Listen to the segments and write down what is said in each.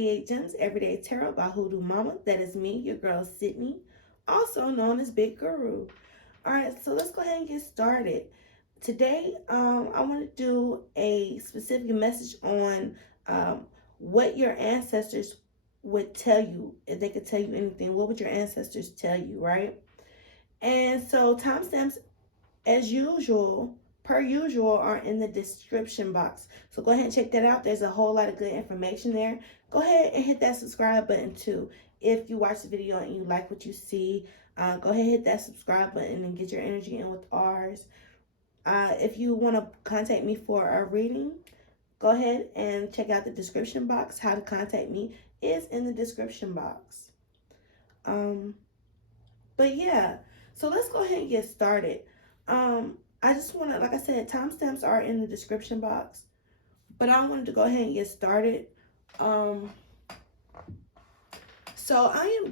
88 Gems Everyday Tarot by Hoodoo Mama. That is me, your girl Sydney, also known as Big Guru. Alright, so let's go ahead and get started. Today, I want to do a specific message on what your ancestors would tell you. If they could tell you anything, what would your ancestors tell you, right? And so timestamps, as usual, per usual, are in the description box. So go ahead and check that out. There's a whole lot of good information there. Go ahead and hit that subscribe button too. If you watch the video and you like what you see, go ahead and hit that subscribe button and get your energy in with ours. If you want to contact me for a reading, go ahead and check out the description box. How to contact me is in the description box. But yeah, so let's go ahead and get started. I just want to, like I said, timestamps are in the description box, but I wanted to go ahead and get started. So I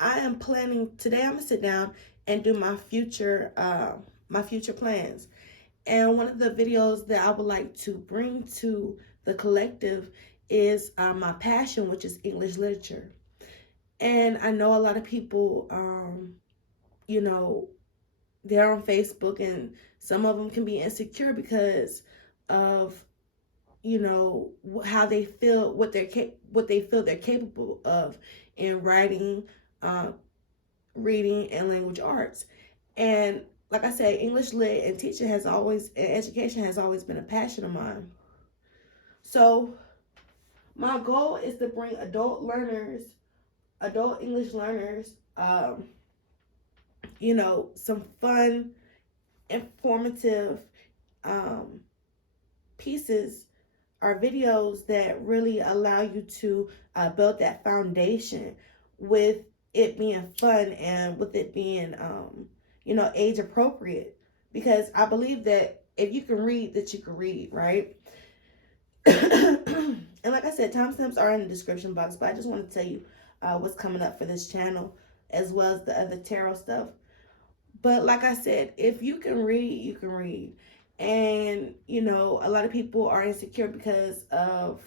am planning today. I'm gonna sit down and do my future plans. And one of the videos that I would like to bring to the collective is my passion, which is English literature. And I know a lot of people, you know, they're on Facebook, and some of them can be insecure because of, you know, how they feel, what they feel they're capable of in writing, reading, and language arts. And like I said, English lit and teaching education has always been a passion of mine. So my goal is to bring adult English learners, you know, some fun, informative pieces or videos that really allow you to build that foundation, with it being fun and with it being, you know, age appropriate. Because I believe that if you can read, that you can read, right? And like I said, timestamps are in the description box, but I just want to tell you what's coming up for this channel, as well as the other tarot stuff. But like I said, if you can read, you can read. And, you know, a lot of people are insecure because of,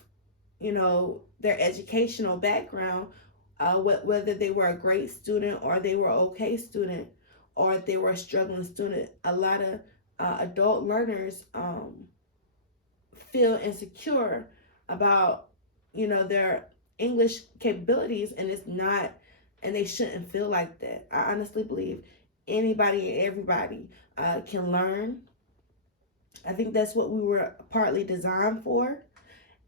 you know, their educational background, whether they were a great student or they were an okay student or they were a struggling student. A lot of adult learners feel insecure about, you know, their English capabilities, and it's not, and they shouldn't feel like that. I honestly believe anybody and everybody can learn. I think that's what we were partly designed for.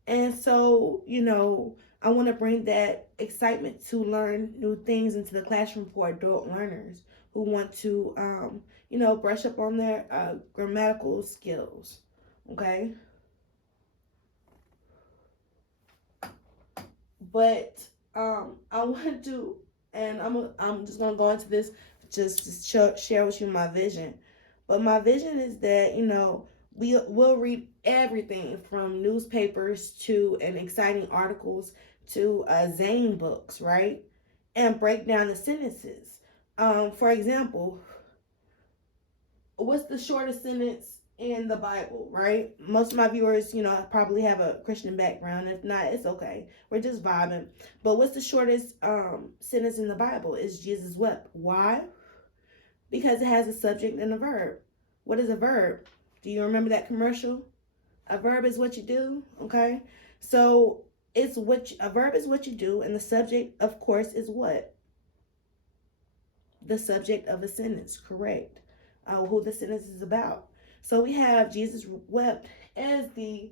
And so, you know, I want to bring that excitement to learn new things into the classroom for adult learners who want to, you know, brush up on their grammatical skills. Okay. But I want to, and I'm just going to go into this just to share with you my vision. But my vision is that, you know, we'll read everything from newspapers to exciting articles to Zane books, right? And break down the sentences. For example, what's the shortest sentence in the Bible, right? Most of my viewers, you know, probably have a Christian background. If not, it's okay. We're just vibing. But what's the shortest sentence in the Bible? Is Jesus wept. Why? Because it has a subject and a verb. What is a verb? Do you remember that commercial? A verb is what you do, okay? So a verb is what you do, and the subject, of course, is what? The subject of a sentence, correct? Who the sentence is about. So we have Jesus wept as the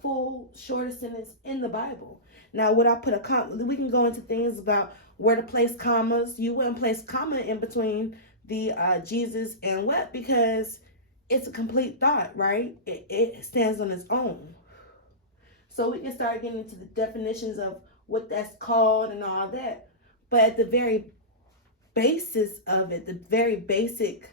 full shortest sentence in the Bible. Now, would I put a comma? We can go into things about where to place commas. You wouldn't place comma in between the Jesus and wept, because it's a complete thought, right? It stands on its own. So we can start getting into the definitions of what that's called and all that. But at the very basis of it, the very basic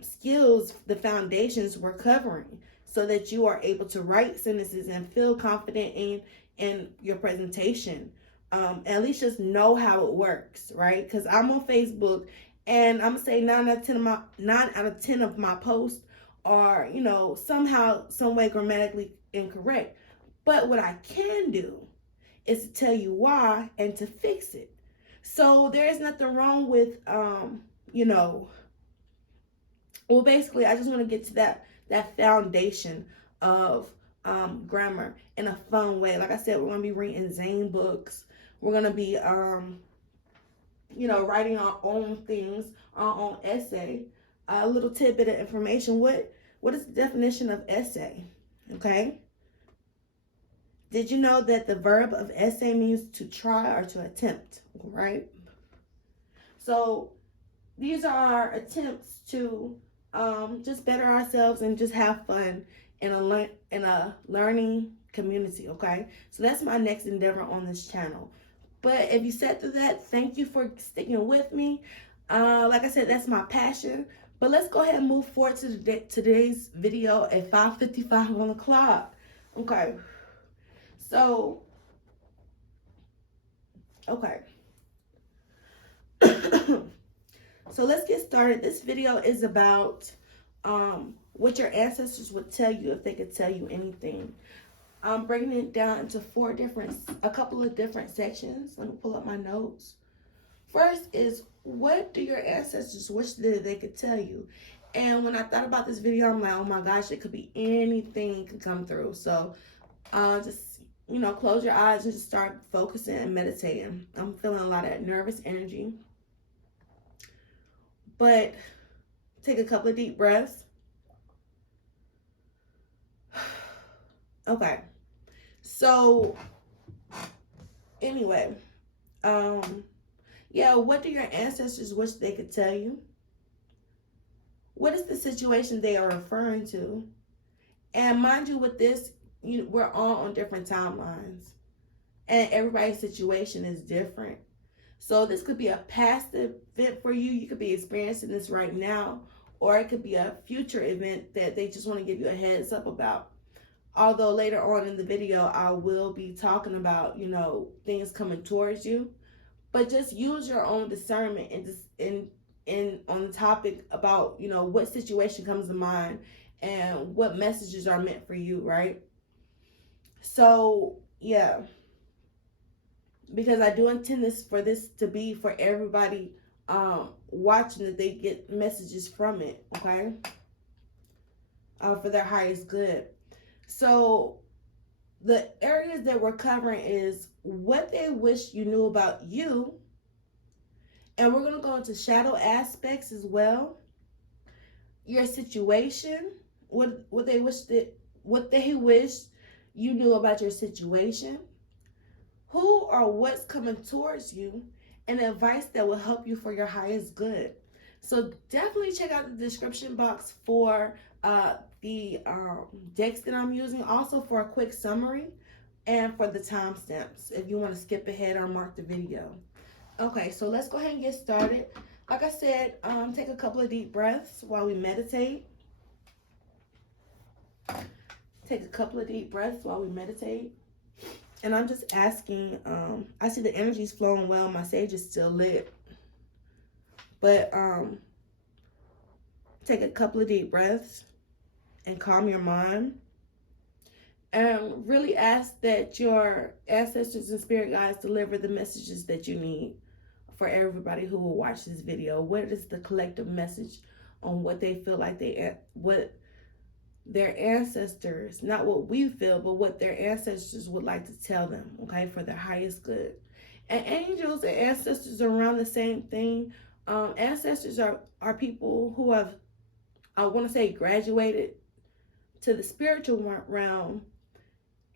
skills, the foundations we're covering, so that you are able to write sentences and feel confident in your presentation. At least just know how it works, right? Because I'm on Facebook, and I'm gonna say 9 out of 10 of my posts are, you know, somehow, some way grammatically incorrect. But what I can do is to tell you why and to fix it. So there is nothing wrong with, you know, well, basically, I just want to get to that foundation of grammar in a fun way. Like I said, we're going to be reading Zane books. We're going to be, writing our own things, our own essay. A little tidbit of information. What is the definition of essay? Okay. Did you know that the verb of essay means to try or to attempt, right? So these are our attempts to just better ourselves and just have fun in a learning community, okay? So that's my next endeavor on this channel. But if you sat through that, thank you for sticking with me. Like I said, that's my passion. But let's go ahead and move forward to today's video at 5:55 on the clock. Okay. So, okay. So let's get started. This video is about what your ancestors would tell you if they could tell you anything. I'm breaking it down into a couple of different sections. Let me pull up my notes. First is, what do your ancestors wish that they could tell you? And when I thought about this video, I'm like, oh my gosh, it could be anything could come through. So just, close your eyes and just start focusing and meditating. I'm feeling a lot of nervous energy. But take a couple of deep breaths. Okay. So anyway, what do your ancestors wish they could tell you? What is the situation they are referring to? And mind you, with this, we're all on different timelines, and everybody's situation is different. So this could be a past event for you. You could be experiencing this right now, or it could be a future event that they just want to give you a heads up about. Although later on in the video, I will be talking about, things coming towards you. But just use your own discernment and just in on the topic about, what situation comes to mind and what messages are meant for you, right? So, yeah. Because I do intend for this to be for everybody watching, that they get messages from it, okay? For their highest good. So the areas that we're covering is what they wish you knew about you. And we're going to go into shadow aspects as well. Your situation, what they wish you knew about your situation. Who or what's coming towards you, and advice that will help you for your highest good. So definitely check out the description box for the decks that I'm using, also for a quick summary and for the timestamps if you want to skip ahead or mark the video. Okay, so let's go ahead and get started. Like I said, take a couple of deep breaths while we meditate. Take a couple of deep breaths while we meditate. And I'm just asking, I see the energy's flowing well. My sage is still lit. But take a couple of deep breaths and calm your mind. And really ask that your ancestors and spirit guides deliver the messages that you need for everybody who will watch this video. What is the collective message on what they feel like what their ancestors, not what we feel, but what their ancestors would like to tell them, okay, for their highest good. And angels and ancestors are around the same thing. Ancestors are people who have, I want to say, graduated to the spiritual realm.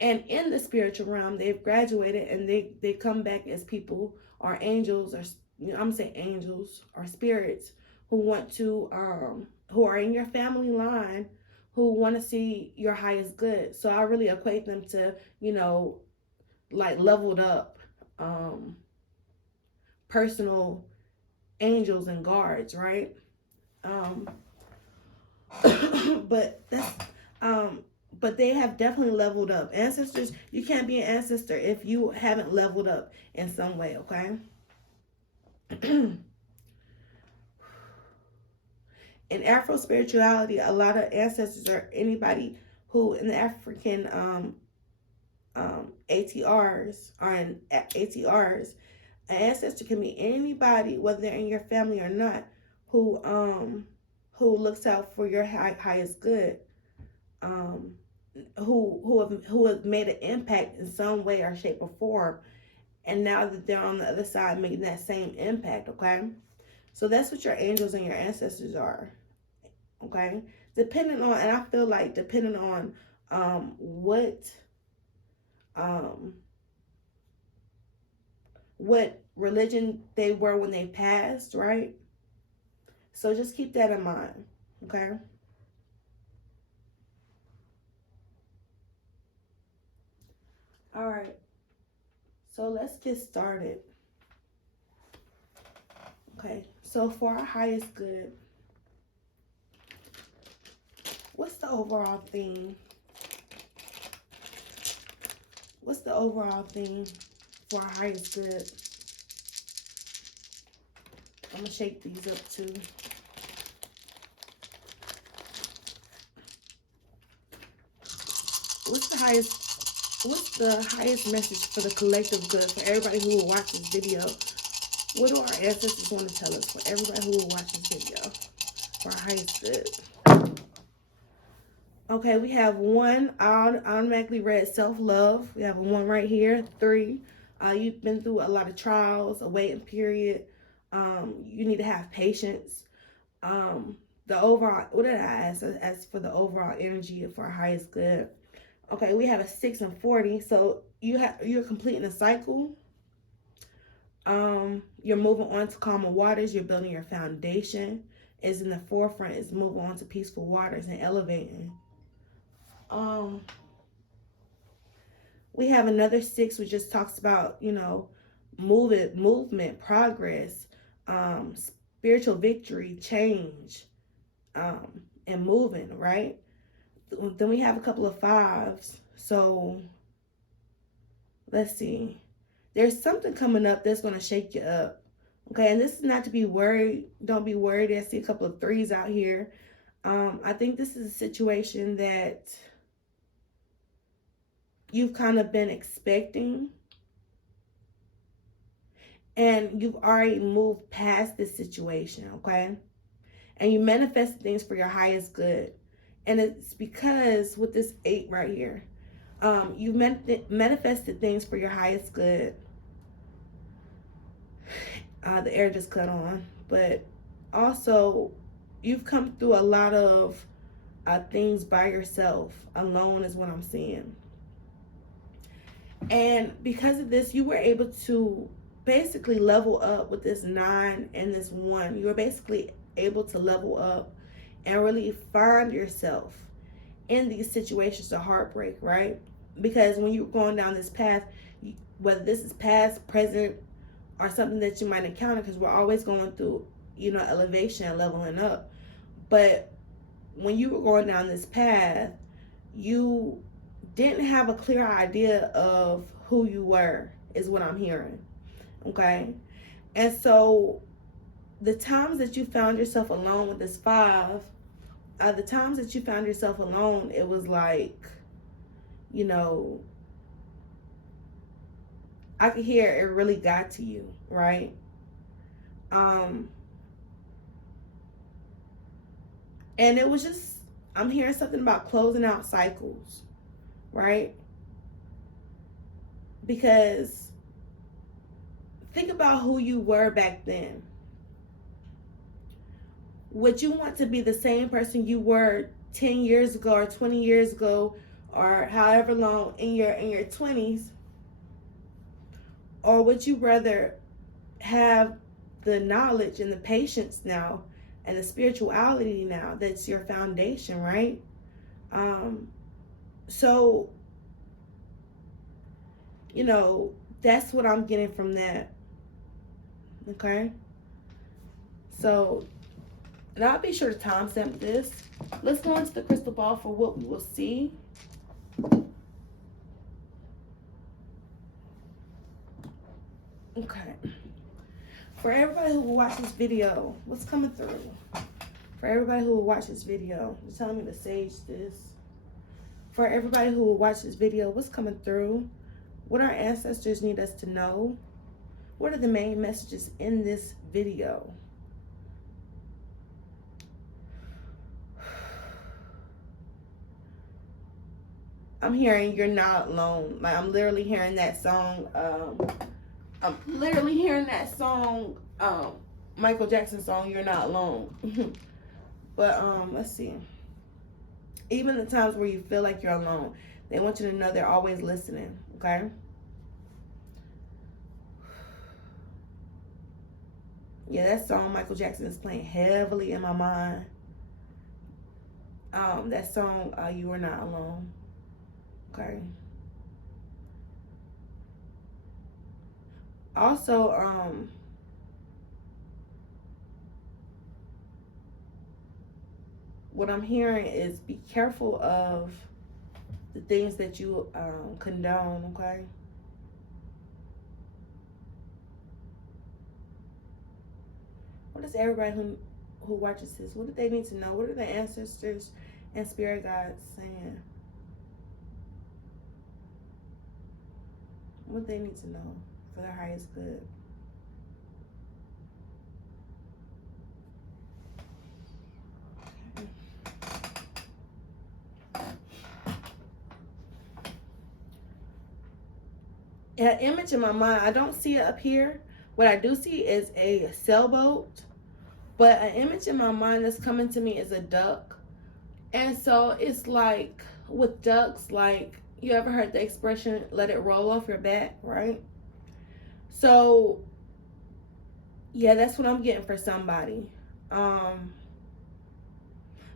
And in the spiritual realm, they've graduated and they come back as people, or angels, or I'm going to say angels or spirits who want to, who are in your family line, who want to see your highest good. So I really equate them to, like leveled up personal angels and guards, right? But they have definitely leveled up. Ancestors, you can't be an ancestor if you haven't leveled up in some way, okay? In Afro spirituality, a lot of ancestors are anybody who in the African ATRs are in ATRs. An ancestor can be anybody, whether they're in your family or not, who looks out for your highest good, um, who have made an impact in some way or shape or form, and now that they're on the other side making that same impact. Okay, so that's what your angels and your ancestors are. Okay, depending on, and I feel like depending on um what religion they were when they passed, right? So just keep that in mind. Okay. All right. So let's get started. Okay. So for our highest good, what's the overall theme? What's the overall theme for our highest good? I'm gonna shake these up too. What's the highest message for the collective good for everybody who will watch this video? What do our ancestors want to tell us for everybody who will watch this video for our highest good? Okay, we have 1, automatically read self-love. We have a 1 right here. 3, you've been through a lot of trials, a waiting period. You need to have patience. The overall, what did I ask? As for the overall energy for our highest good. Okay, we have a 6 and 40. So you're completing a cycle. You're moving on to calmer waters. You're building your foundation. Is in the forefront. Is moving on to peaceful waters and elevating. We have another 6, which just talks about, you know, movement, progress, spiritual victory, change, and moving, right? Then we have a couple of 5s. So let's see. There's something coming up that's going to shake you up. Okay, and this is not to be worried. Don't be worried. I see a couple of 3s out here. I think this is a situation that you've kind of been expecting, and you've already moved past this situation, okay? And you manifest things for your highest good. And it's because with this 8 right here, you manifested things for your highest good. The air just cut on. But also, you've come through a lot of things by yourself. Alone is what I'm seeing. And because of this, you were able to basically level up with this 9 and this 1. You were basically able to level up and really find yourself in these situations of heartbreak, right? Because when you're going down this path, whether this is past, present, or something that you might encounter, because we're always going through, you know, elevation and leveling up. But when you were going down this path, you didn't have a clear idea of who you were, is what I'm hearing. Okay? And so the times that you found yourself alone with this 5, the times that you found yourself alone, it was like, you know, I could hear it really got to you, right? And it was just, I'm hearing something about closing out cycles, right? Because think about who you were back then. Would you want to be the same person you were 10 years ago or 20 years ago or however long in your 20s? Or would you rather have the knowledge and the patience now and the spirituality now that's your foundation, right? So, you know, that's what I'm getting from that. Okay? So, and I'll be sure to timestamp this. Let's go into the crystal ball for what we will see. Okay. For everybody who will watch this video, what's coming through? For everybody who will watch this video, you're telling me to sage this. For everybody who will watch this video, what's coming through? What our ancestors need us to know? What are the main messages in this video? I'm hearing You're Not Alone. Like, I'm literally hearing that song. I'm literally hearing that song, Michael Jackson song, You're Not Alone. But let's see. Even the times where you feel like you're alone, they want you to know they're always listening, okay? Yeah, that song Michael Jackson is playing heavily in my mind. That song, You Are Not Alone. Okay. Also, what I'm hearing is be careful of the things that you condone, okay? What is everybody who watches this? What do they need to know? What are the ancestors and spirit guides saying? What they need to know for their highest good? An image in my mind, I don't see it up here. What I do see is a sailboat, but an image in my mind that's coming to me is a duck. And so it's like with ducks, like, you ever heard the expression, let it roll off your back, right? So yeah, that's what I'm getting for somebody. But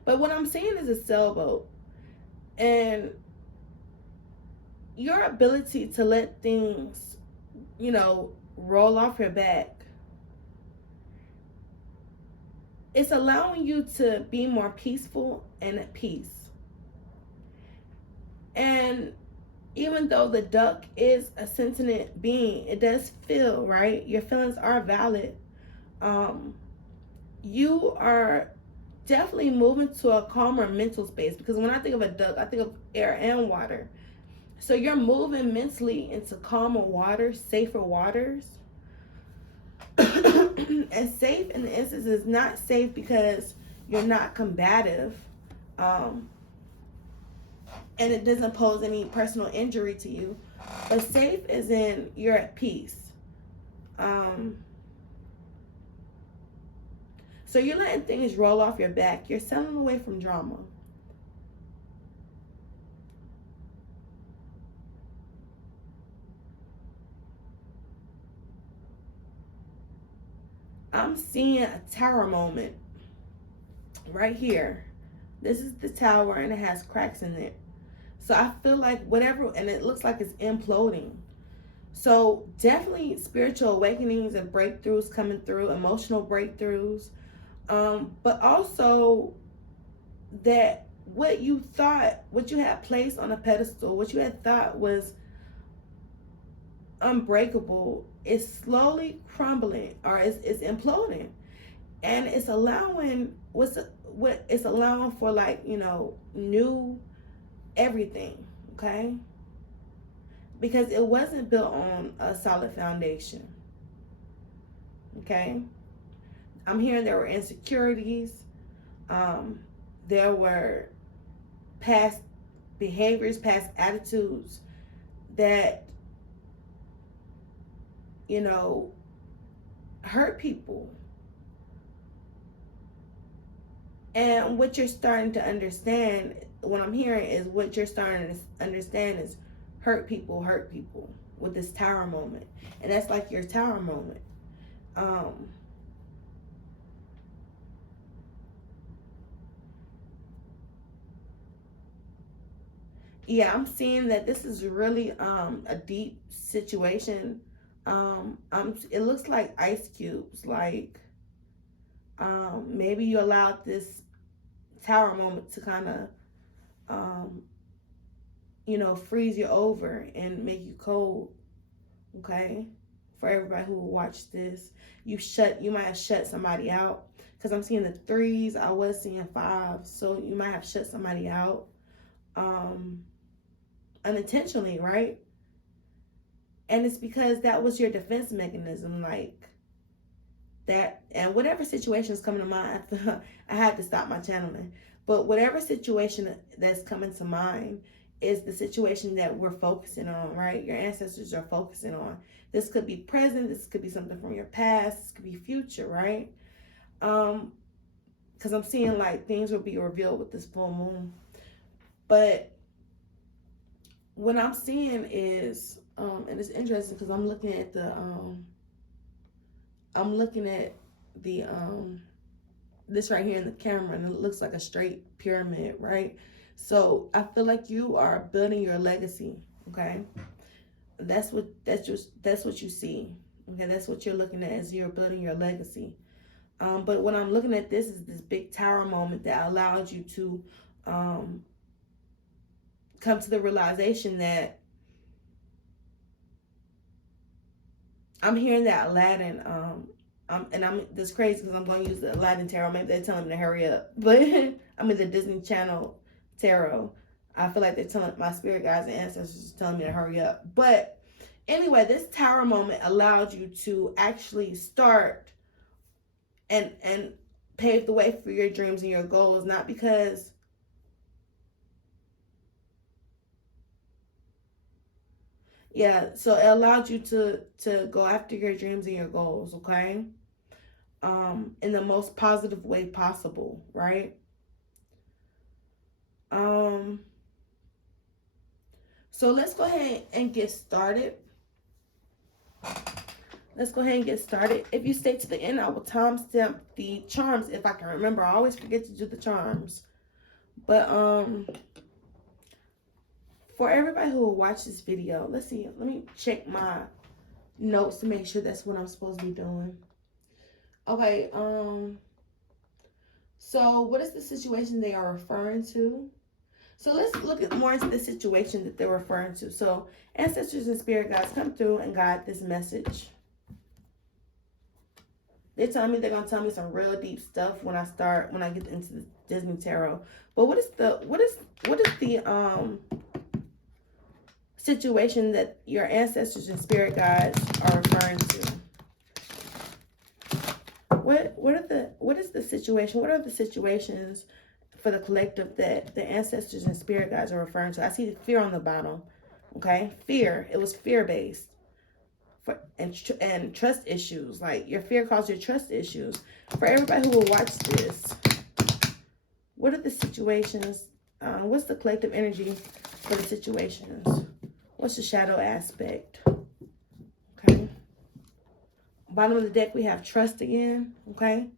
what I'm seeing is a sailboat, and your ability to let things, you know, roll off your back, it's allowing you to be more peaceful and at peace. And even though the duck is a sentient being, it does feel, right? Your feelings are valid. You are definitely moving to a calmer mental space, because when I think of a duck, I think of air and water. So you're moving mentally into calmer waters, safer waters. And safe in the instance is not safe because you're not combative, and it doesn't pose any personal injury to you. But safe is in you're at peace. So you're letting things roll off your back. You're selling away from drama. I'm seeing a tower moment right here. This is the tower, and it has cracks in it. So I feel like whatever, and it looks like it's imploding. So definitely spiritual awakenings and breakthroughs coming through, emotional breakthroughs. But also that what you thought, what you had placed on a pedestal, what you had thought was unbreakable, is slowly crumbling, or it's imploding. And it's allowing, what it's allowing for, like, you know, new everything, okay? Because it wasn't built on a solid foundation, okay? I'm hearing there were insecurities, there were past behaviors, past attitudes that, you know, hurt people. And what you're starting to understand, what I'm hearing is what you're starting to understand is hurt people with this tower moment. And that's like your tower moment. Yeah, I'm seeing that this is really a deep situation. It looks like ice cubes, like maybe you allowed this tower moment to kind of you know, freeze you over and make you cold, okay? For everybody who will watch this, you might have shut somebody out, because I'm seeing the 3s, I was seeing 5s, so you might have shut somebody out. unintentionally, right? And it's because that was your defense mechanism, like that. And whatever situation is coming to mind, I had to stop my channeling. But whatever situation that's coming to mind is the situation that we're focusing on, right? Your ancestors are focusing on. This could be present. This could be something from your past. This could be future, right? Because I'm seeing like things will be revealed with this full moon. But what I'm seeing is, and it's interesting because I'm looking at this right here in the camera, and it looks like a straight pyramid, right? So I feel like you are building your legacy, okay? That's what you see, okay? That's what you're looking at, as you're building your legacy. But when I'm looking at this, is this big tower moment that allowed you to come to the realization that I'm hearing that Aladdin, and I'm this crazy because I'm going to use the Aladdin tarot. Maybe they're telling me to hurry up, but I mean the Disney Channel tarot. I feel like they're telling my spirit guides and ancestors telling me to hurry up. But anyway, this tower moment allowed you to actually start and pave the way for your dreams and your goals, not because so it allowed you to go after your dreams and your goals, okay? In the most positive way possible, right? So let's go ahead and get started. If you stay to the end, I will timestamp the charms if I can remember. I always forget to do the charms. But for everybody who will watch this video, let's see. Let me check my notes to make sure that's what I'm supposed to be doing. Okay, so what is the situation they are referring to? So let's look at more into the situation that they're referring to. So ancestors and spirit guides, come through and guide this message. They're telling me they're gonna tell me some real deep stuff when I get into the Disney tarot. But what is the situation that your ancestors and spirit guides are referring to? What is the situation? What are the situations for the collective that the ancestors and spirit guides are referring to? I see fear on the bottom. Okay, fear. It was fear-based. And trust issues. Like your fear caused your trust issues. For everybody who will watch this, what are the situations? What's the collective energy for the situations? What's the shadow aspect? Okay. Bottom of the deck, we have trust again. Okay.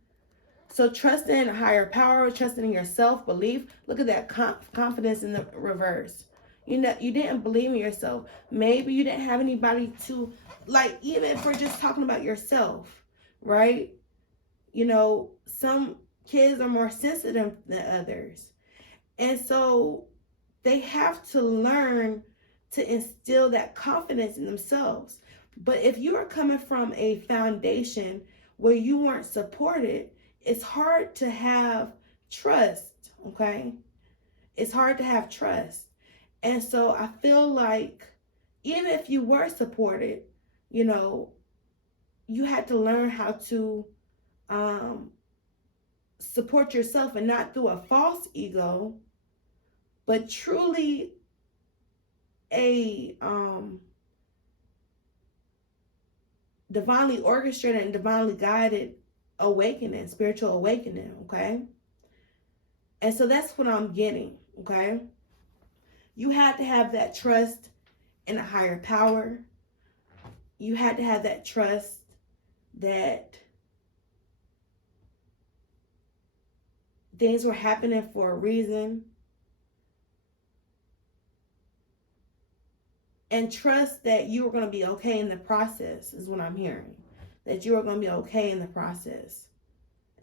So trust in a higher power, trusting in your self-belief. Look at that confidence in the reverse. You know, you didn't believe in yourself. Maybe you didn't have anybody to, like, even if we're just talking about yourself, right? You know, some kids are more sensitive than others. And so they have to learn to instill that confidence in themselves. But if you are coming from a foundation where you weren't supported, it's hard to have trust, okay? It's hard to have trust. And so I feel like even if you were supported, you know, you had to learn how to support yourself, and not through a false ego, but truly a divinely orchestrated and divinely guided awakening, spiritual awakening, okay? And so that's what I'm getting, okay? You had to have that trust in a higher power. You had to have that trust that things were happening for a reason. And trust that you were going to be okay in the process is what I'm hearing. That you are going to be okay in the process.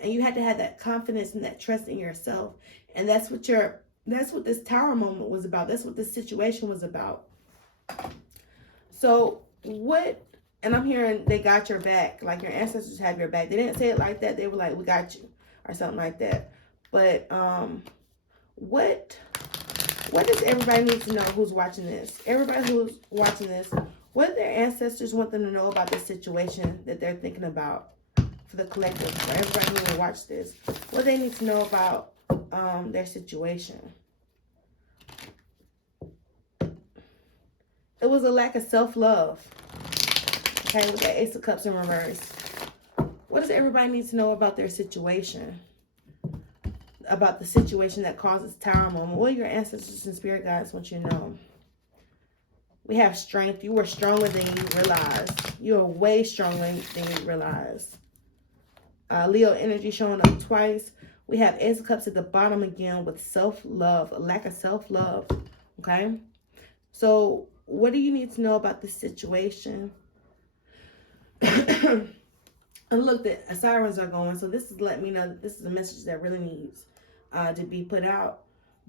And you had to have that confidence and that trust in yourself. And that's what this tower moment was about. That's what this situation was about. So and I'm hearing they got your back, like your ancestors have your back. They didn't say it like that. They were like, we got you, or something like that. But what What does everybody need to know who's watching this? Everybody who's watching this, what do their ancestors want them to know about the situation that they're thinking about for the collective? For everybody who will watch this, what they need to know about their situation. It was a lack of self-love. Okay, with the Ace of Cups in reverse. What does everybody need to know about their situation? About the situation that causes Tower moment. What do your ancestors and spirit guides want you to know? We have strength. You are stronger than you realize. You are way stronger than you realize. Leo energy showing up twice. We have Ace of Cups at the bottom again with self-love. A lack of self-love. Okay? So, what do you need to know about this situation? And look, the sirens are going. So, this is letting me know that this is a message that really needs to be put out.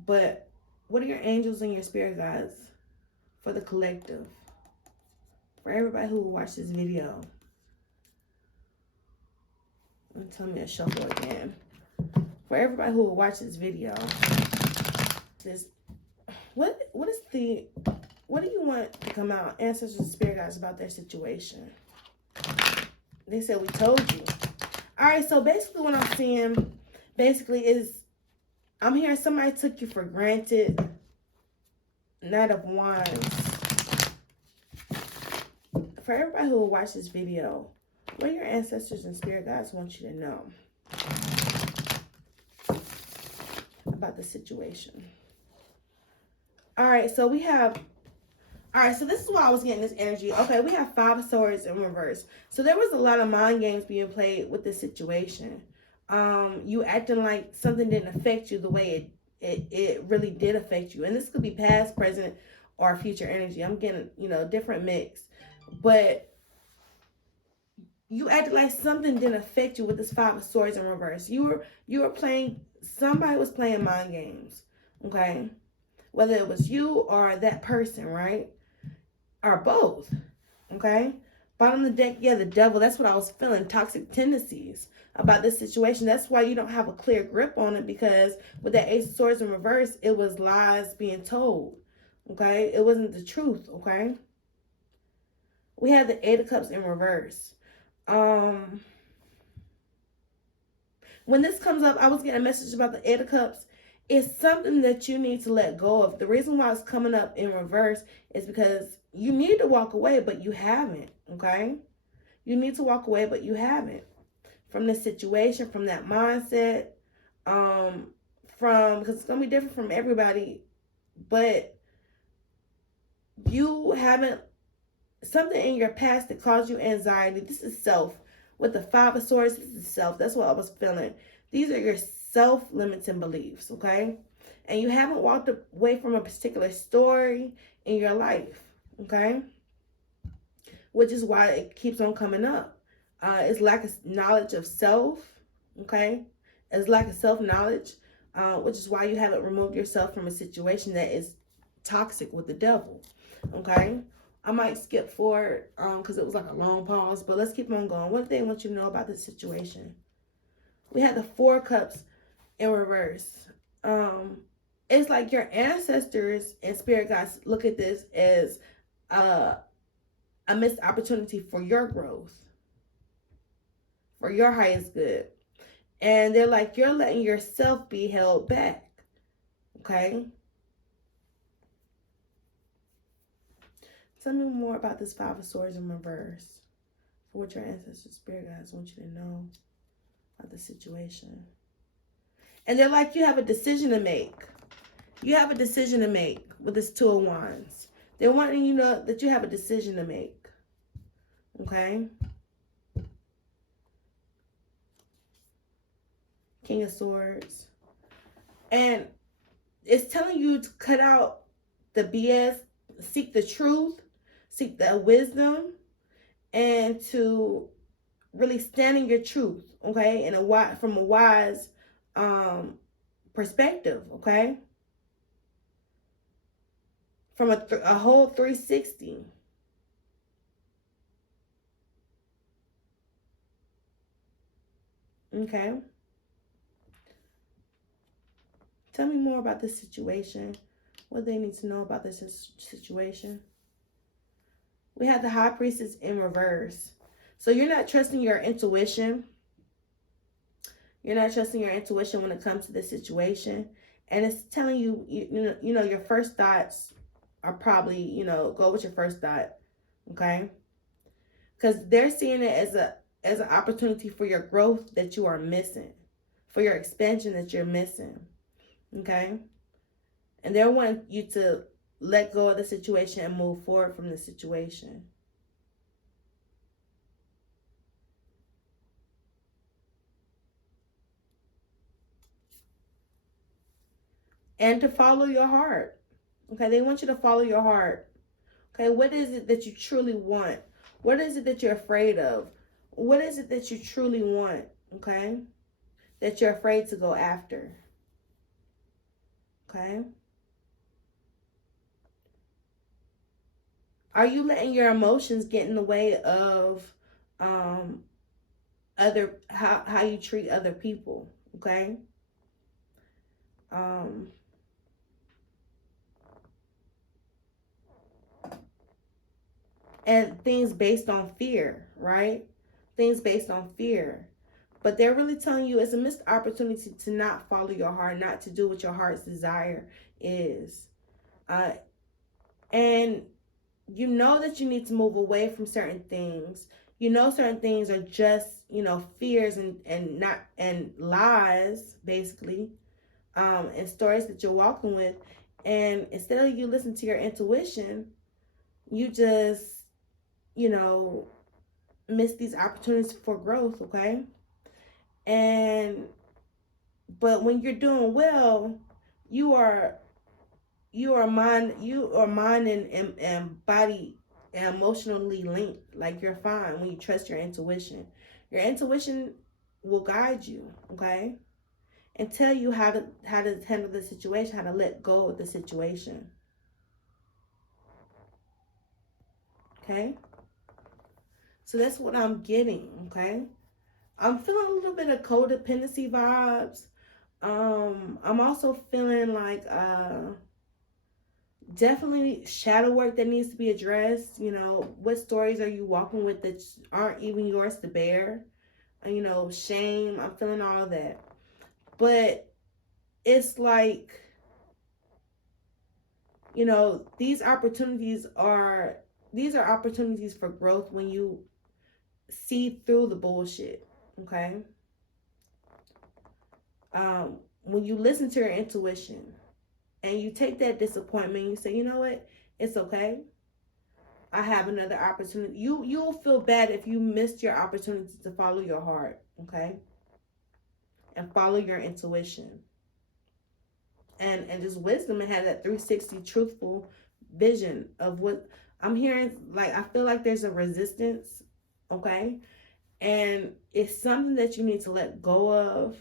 But what are your angels and your spirit guides for the collective? For everybody who will watch this video. And tell me to shuffle again. For everybody who will watch this video. What do you want to come out, ancestors and spirit guides, about their situation? They said we told you. All right, so basically what I'm seeing is I'm hearing somebody took you for granted. Knight of Wands. For everybody who will watch this video, what your ancestors and spirit guides want you to know about the situation? All right, so we have... All right, so this is why I was getting this energy. Okay, we have 5 of Swords in reverse. So there was a lot of mind games being played with this situation. You acting like something didn't affect you the way it really did affect you. And this could be past, present, or future energy. I'm getting, different mix. But you acted like something didn't affect you with this 5 of Swords in reverse. You were playing, somebody was playing mind games, okay? Whether it was you or that person, right? Or both, okay? Bottom of the deck, yeah, the devil. That's what I was feeling. Toxic tendencies about this situation. That's why you don't have a clear grip on it, because with that Ace of Swords in reverse, it was lies being told, okay? It wasn't the truth, okay? We had the 8 of Cups in reverse. When this comes up, I was getting a message about the 8 of Cups. It's something that you need to let go of. The reason why it's coming up in reverse is because you need to walk away, but you haven't, okay? You need to walk away, but you haven't. From this situation, from that mindset, because it's going to be different from everybody, but you haven't, something in your past that caused you anxiety. This is self. With the 5 of Swords, this is self. That's what I was feeling. These are your self-limiting beliefs, okay? And you haven't walked away from a particular story in your life, okay? Which is why it keeps on coming up. It's lack of knowledge of self, okay? It's lack of self-knowledge, which is why you haven't removed yourself from a situation that is toxic with the devil, okay? I might skip forward because it was like a long pause, but let's keep on going. What do they want you to know about this situation? We had the 4 of Cups in reverse. It's like your ancestors and spirit guides look at this as a missed opportunity for your growth, for your highest good. And they're like, you're letting yourself be held back, okay? Tell me more about this 5 of Swords in reverse. For what your ancestors, spirit guides want you to know about the situation. And they're like, you have a decision to make. You have a decision to make with this 2 of Wands. They're wanting you to know that you have a decision to make. Okay? King of Swords. And it's telling you to cut out the BS, seek the truth, seek the wisdom, and to really stand in your truth, okay? From a wise perspective, okay? From a whole 360. Okay? Tell me more about this situation. What they need to know about this situation. We have the High Priestess in reverse. So you're not trusting your intuition. You're not trusting your intuition when it comes to this situation. And it's telling you, you know, your first thoughts are probably, you know, go with your first thought. Okay? Because they're seeing it as an opportunity for your growth that you are missing. For your expansion that you're missing. Okay? And they want you to let go of the situation and move forward from the situation. And to follow your heart. Okay, they want you to follow your heart. Okay, what is it that you truly want? What is it that you're afraid of? What is it that you truly want? Okay, that you're afraid to go after. Okay. Are you letting your emotions get in the way of how you treat other people? Okay. And things based on fear, right? Things based on fear. But they're really telling you it's a missed opportunity to not follow your heart, not to do what your heart's desire is. And you know that you need to move away from certain things. You know certain things are just, you know, fears and lies, basically, and stories that you're walking with. And instead of you listen to your intuition, you just, you know, miss these opportunities for growth, okay? But when you're doing well, you are mind and body and emotionally linked. Like, you're fine when you trust your intuition. Your intuition will guide you, okay? And tell you how to handle the situation, how to let go of the situation. Okay? So that's what I'm getting, okay? I'm feeling a little bit of codependency vibes. I'm also feeling like definitely shadow work that needs to be addressed. You know, what stories are you walking with that aren't even yours to bear? You know, shame. I'm feeling all of that. But it's like, you know, these are opportunities for growth when you see through the bullshit, okay? When you listen to your intuition and you take that disappointment and you say, you know what, it's okay. I have another opportunity. You'll feel bad if you missed your opportunity to follow your heart, okay? And follow your intuition. And just wisdom and have that 360 truthful vision of what I'm hearing. Like, I feel like there's a resistance, okay? And it's something that you need to let go of.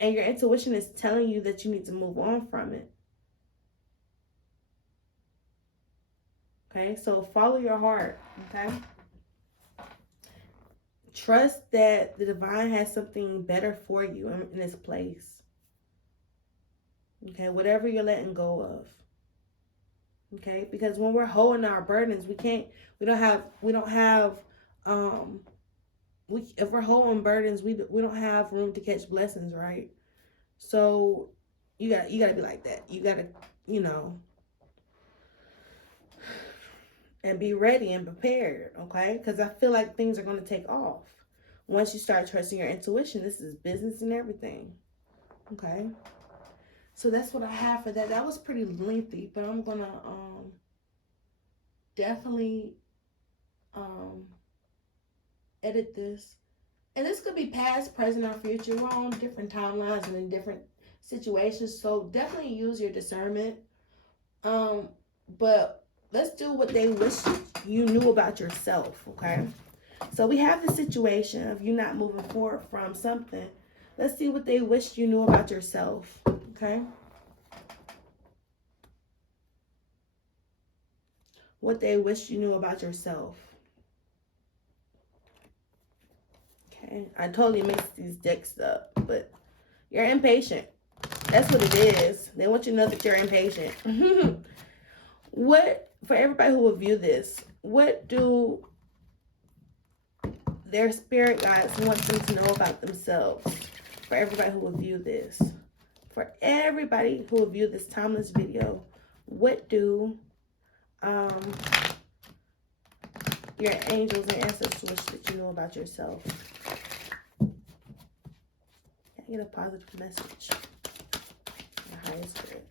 And your intuition is telling you that you need to move on from it. Okay, so follow your heart, okay? Trust that the divine has something better for you in its place. Okay, whatever you're letting go of. Okay, because when we're holding our burdens, if we're holding burdens, we don't have room to catch blessings, right? So you gotta be like that. You gotta, you know, and be ready and prepared, okay? Because I feel like things are going to take off once you start trusting your intuition. This is business and everything, okay? So that's what I have for that. That was pretty lengthy, but I'm gonna definitely edit this. And this could be past, present, or future. We're on different timelines and in different situations, so definitely use your discernment. But let's do what they wish you knew about yourself, okay? So we have the situation of you not moving forward from something. Let's see what they wish you knew about yourself, okay? What they wish you knew about yourself. Okay, I totally mixed these decks up, but you're impatient. That's what it is. They want you to know that you're impatient. What, for everybody who will view this, what do their spirit guides want them to know about themselves? For everybody who will view this. For everybody who will view this timeless video, what do your angels and ancestors wish that you know about yourself? Can I get a positive message? The highest good.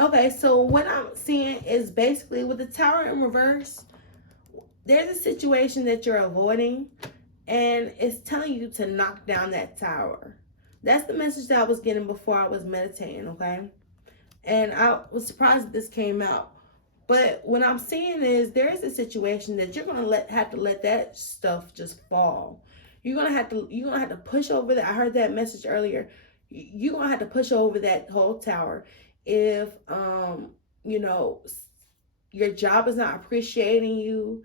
Okay, so what I'm seeing is basically with the Tower in reverse, there's a situation that you're avoiding, and it's telling you to knock down that tower. That's the message that I was getting before I was meditating, okay? And I was surprised that this came out. But what I'm seeing is there is a situation that you're gonna have to let that stuff just fall. You're gonna have to push over that. I heard that message earlier. You're gonna have to push over that whole tower. If you know, your job is not appreciating you,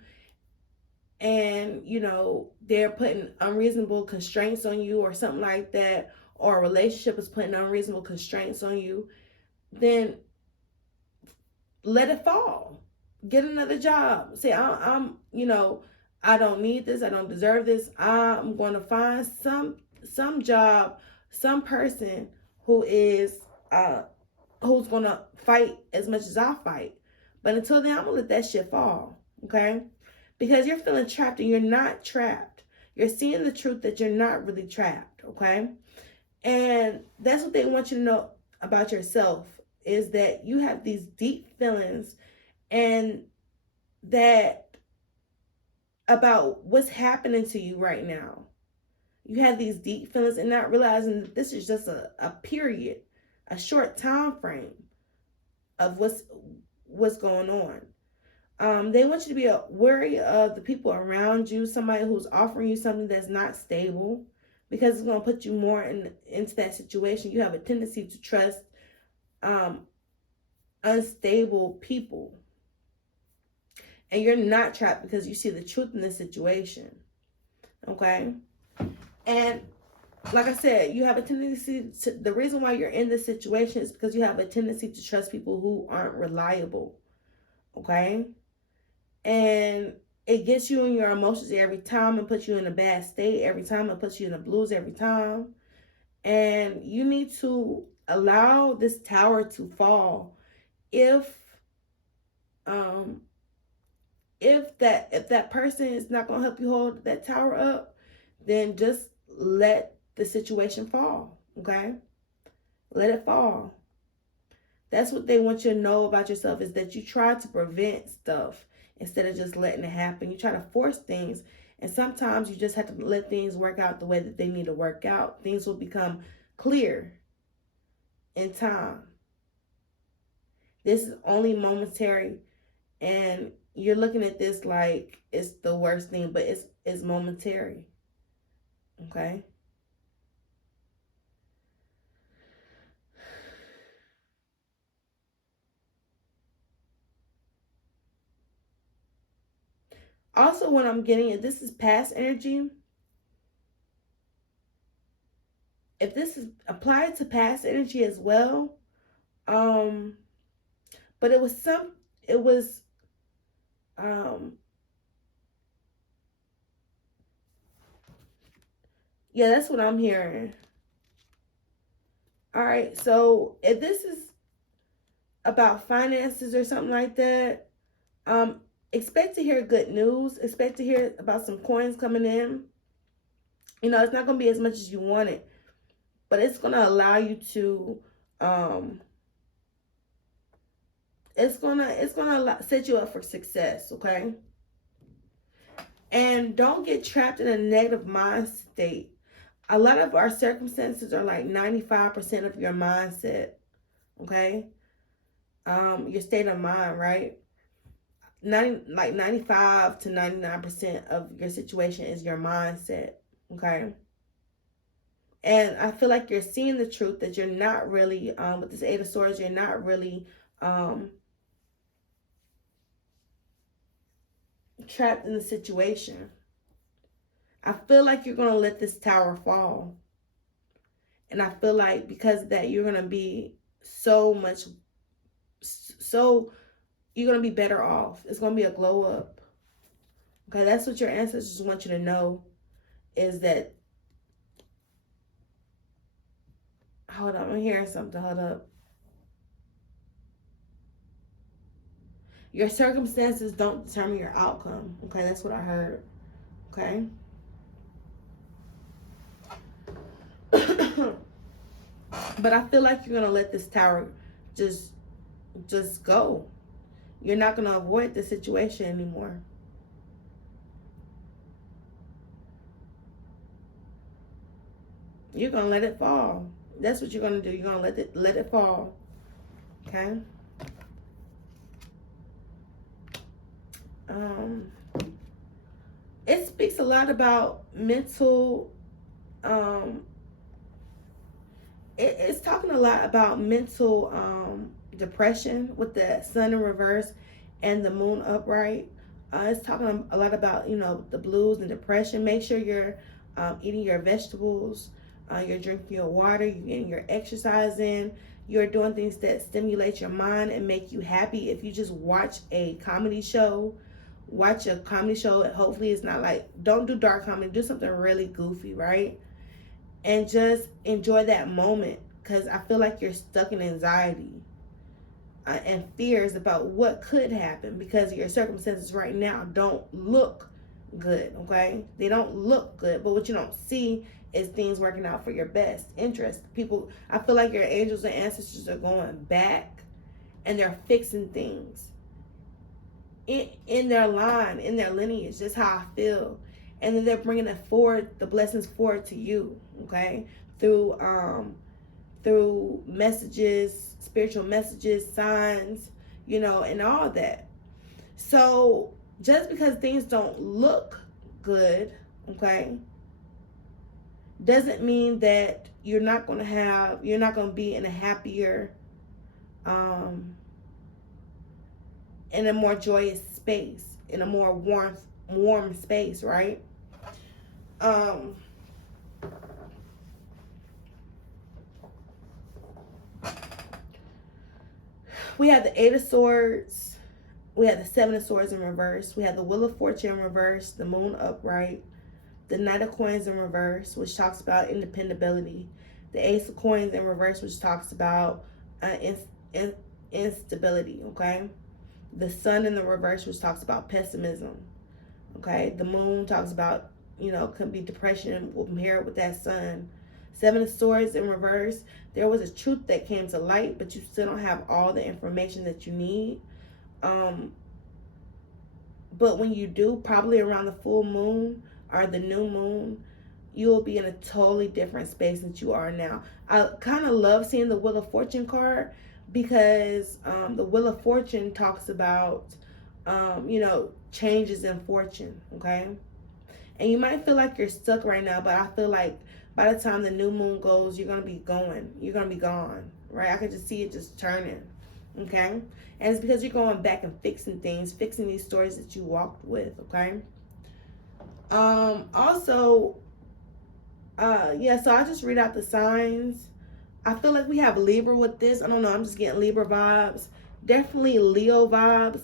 and you know they're putting unreasonable constraints on you or something like that, or a relationship is putting unreasonable constraints on you, then let it fall. Get another job. Say, I'm you know, I don't need this, I don't deserve this. I'm going to find some job, some person who is who's going to fight as much as I fight. But until then, I'm going to let that shit fall, okay? Because you're feeling trapped and you're not trapped. You're seeing the truth that you're not really trapped, okay? And that's what they want you to know about yourself, is that you have these deep feelings and that about what's happening to you right now. You have these deep feelings and not realizing that this is just a period, a short time frame of what's going on. They want you to be wary of the people around you, somebody who's offering you something that's not stable, because it's going to put you more into that situation. You have a tendency to trust unstable people. And you're not trapped because you see the truth in the situation. Okay? And like I said, you have a tendency to, the reason why you're in this situation is because you have a tendency to trust people who aren't reliable. Okay? And it gets you in your emotions every time and puts you in a bad state every time. It puts you in the blues every time. And you need to allow this tower to fall if that person is not going to help you hold that tower up, then just let the situation fall, okay? Let it fall. That's what they want you to know about yourself, is that you try to prevent stuff instead of just letting it happen. You try to force things, and sometimes you just have to let things work out the way that they need to work out. Things will become clear in time. This is only momentary, and you're looking at this like it's the worst thing, but it's momentary. Okay? Also, what I'm getting is this is past energy. If this is applied to past energy as well, but it was yeah, that's what I'm hearing. All right, so if this is about finances or something like that, expect to hear good news. Expect to hear about some coins coming in. You know, it's not going to be as much as you want it, but it's going to allow you to, it's gonna set you up for success, okay? And don't get trapped in a negative mind state. A lot of our circumstances are like 95% of your mindset, okay? Your state of mind, right? 95 to 99% of your situation is your mindset, okay? And I feel like you're seeing the truth that you're not really, with this Eight of Swords, you're not really trapped in the situation. I feel like you're going to let this tower fall. And I feel like because of that, you're going to be so you're going to be better off. It's going to be a glow up. Okay, that's what your ancestors want you to know, is that, hold on, I'm hearing something, hold up. Your circumstances don't determine your outcome. Okay, that's what I heard. Okay. But I feel like you're going to let this tower just go. You're not going to avoid the situation anymore. You're going to let it fall. That's what you're going to do. You're going to let it fall. Okay? It speaks a lot about mental, it's talking a lot about mental depression with the sun in reverse and the moon upright. It's talking a lot about, you know, the blues and depression. Make sure you're eating your vegetables, you're drinking your water, you're getting your exercise in, you're doing things that stimulate your mind and make you happy. If you just watch a comedy show, hopefully it's not like, don't do dark comedy, do something really goofy, right? And just enjoy that moment, because I feel like you're stuck in anxiety and fears about what could happen, because your circumstances right now don't look good, okay? They don't look good, but what you don't see is things working out for your best interest. People, I feel like your angels and ancestors are going back and they're fixing things in their line, in their lineage. That's how I feel. And then they're bringing it forward, the blessings forward to you, okay? Through messages, spiritual messages, signs, you know, and all that. So just because things don't look good, okay, doesn't mean that you're not going to be in a happier, in a more joyous space, in a more warm space, right? We have the Eight of Swords. We have the Seven of Swords in reverse. We have the Wheel of Fortune in reverse, the Moon upright, the Knight of Coins in reverse, which talks about independability, the Ace of Coins in reverse, which talks about instability, okay? The Sun in the reverse, which talks about pessimism, okay? The Moon talks about, you know, could be depression. We'll compare it with that Sun. Seven of Swords in reverse. There was a truth that came to light, but you still don't have all the information that you need. But when you do, probably around the full moon or the new moon, you will be in a totally different space than you are now. I kind of love seeing the Wheel of Fortune card, because the Wheel of Fortune talks about, you know, changes in fortune, okay? And you might feel like you're stuck right now, but I feel like by the time the new moon goes, you're going to be going. You're going to be gone, right? I can just see it just turning, okay? And it's because you're going back and fixing things, fixing these stories that you walked with, okay? Also, yeah, so I just read out the signs. I feel like we have Libra with this. I don't know, I'm just getting Libra vibes. Definitely Leo vibes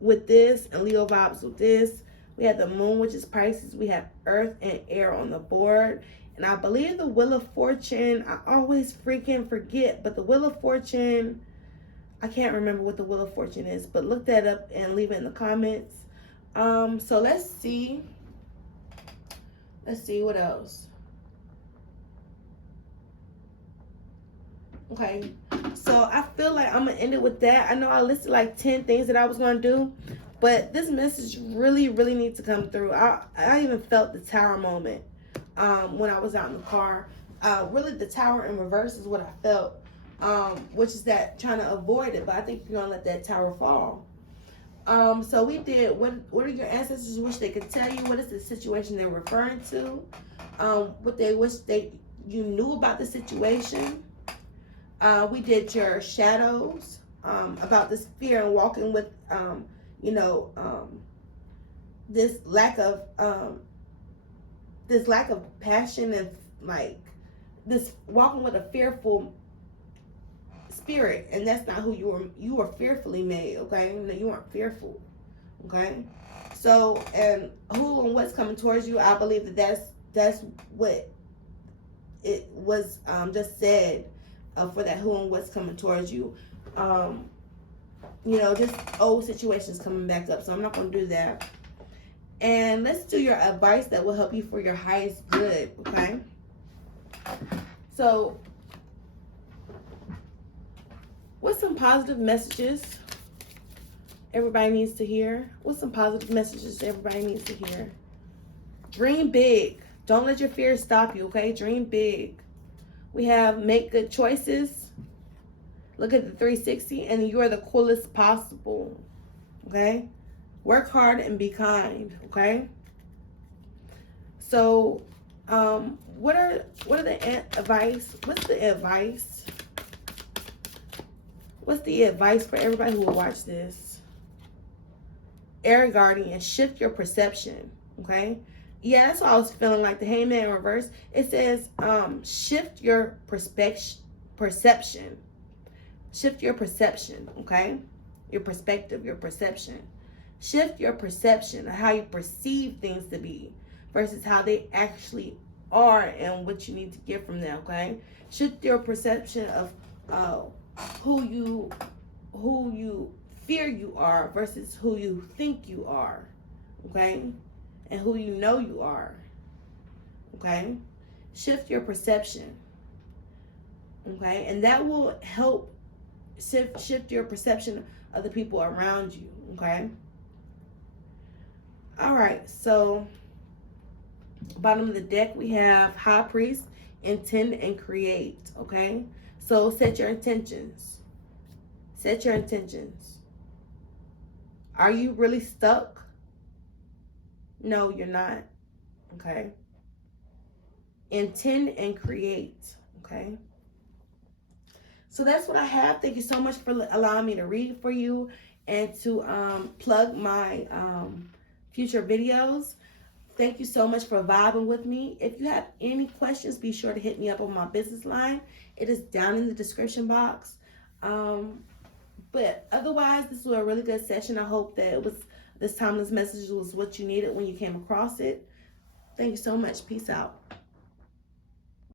with this, and Leo vibes with this. We have the moon, which is Pisces. We have earth and air on the board. And I believe the Wheel of Fortune, I always freaking forget, but the Wheel of Fortune, I can't remember what the Wheel of Fortune is, but look that up and leave it in the comments. So let's see. Let's see what else. Okay, so I feel like I'm gonna end it with that. I know I listed like 10 things that I was gonna do, But this message really, really needs to come through. I even felt the tower moment when I was out in the car. Really, the tower in reverse is what I felt, which is that trying to avoid it. But I think you're going to let that tower fall. So we did, what are your ancestors wish they could tell you? What is the situation they're referring to? What they wish you knew about the situation. We did your shadows, about this fear and walking with, this lack of passion and like this walking with a fearful spirit, and that's not who you were. You were fearfully made, okay? No, you weren't fearful, okay? So, and who and what's coming towards you, I believe that's what it was just said for that who and what's coming towards you. Just old situations coming back up. So I'm not going to do that. And let's do your advice that will help you for your highest good, okay? So, what's some positive messages everybody needs to hear? What's some positive messages everybody needs to hear? Dream big. Don't let your fears stop you, okay? Dream big. We have make good choices. Look at the 360, and you are the coolest possible, okay? Work hard and be kind, okay? So, what are the advice? What's the advice? What's the advice for everybody who will watch this? Air Guardian, shift your perception, okay? Yeah, that's what I was feeling like. The Hangman in reverse. It says, shift your perception. Shift your perception, okay? Your perspective, your perception. Shift your perception of how you perceive things to be versus how they actually are and what you need to get from them, okay? Shift your perception of who you fear you are versus who you think you are, okay? And who you know you are, okay? Shift your perception, okay? And that will help shift your perception of the people around you, okay? All right, so bottom of the deck, we have High Priest, intend and create, okay? So set your intentions. Set your intentions. Are you really stuck? No, you're not, okay? Intend and create, okay? So that's what I have. Thank you so much for allowing me to read for you and to plug my future videos. Thank you so much for vibing with me. If you have any questions, be sure to hit me up on my business line. It is down in the description box. But otherwise, this was a really good session. I hope that this timeless message was what you needed when you came across it. Thank you so much. Peace out.